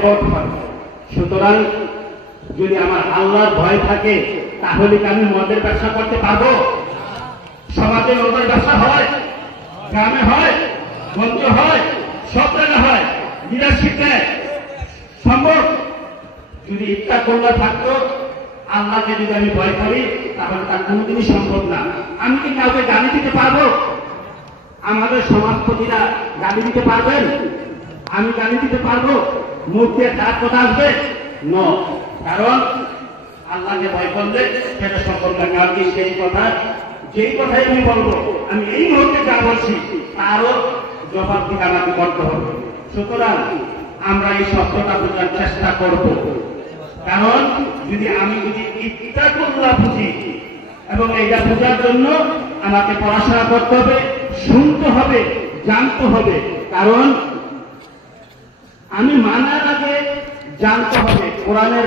Record হয়। সুতরাং যদি আমার আল্লাহর ভয় থাকে তাহলে কি আমি মদের ব্যবসা করতে পারবো? সমাজে মদের ব্যবসা হয়, গ্রামে হয়, গঞ্জে হয়, সব জায়গায় হয়, লিডারশিপ নেয় সম্ভব। যদি ইচ্ছা করলে থাকতো, আল্লাহকে যদি আমি ভয় করি তাহলে তার কোনোদিনই সম্ভব না। আমি কি কাউকে গালি দিতে পারবো? আমাদের সমাজপতিরা গালি দিতে পারবেন? আমি গালি দিতে পারবো? মুখ দিয়ে তার কথা আসবে? ন, কারণ আল্লাহকে ভয় করলে সেটা সম্ভব না। কারণ কি সেই কথা, যেই কথাই আমি বলবো, আমি এই মুহূর্তে যা বলছি তারও জবাব দিকে আমাকে করতে হবে। সুতরাং আমরা এই সত্যটা বোঝার চেষ্টা করব। কারণ আমি যদি ইচ্ছা করলা বুঝি, এবং এইটা বোঝার জন্য আমাকে পড়াশোনা করতে হবে, শুনতে হবে, জানতে হবে। কারণ আমি মানার আগে জানতে হবে কোরআনের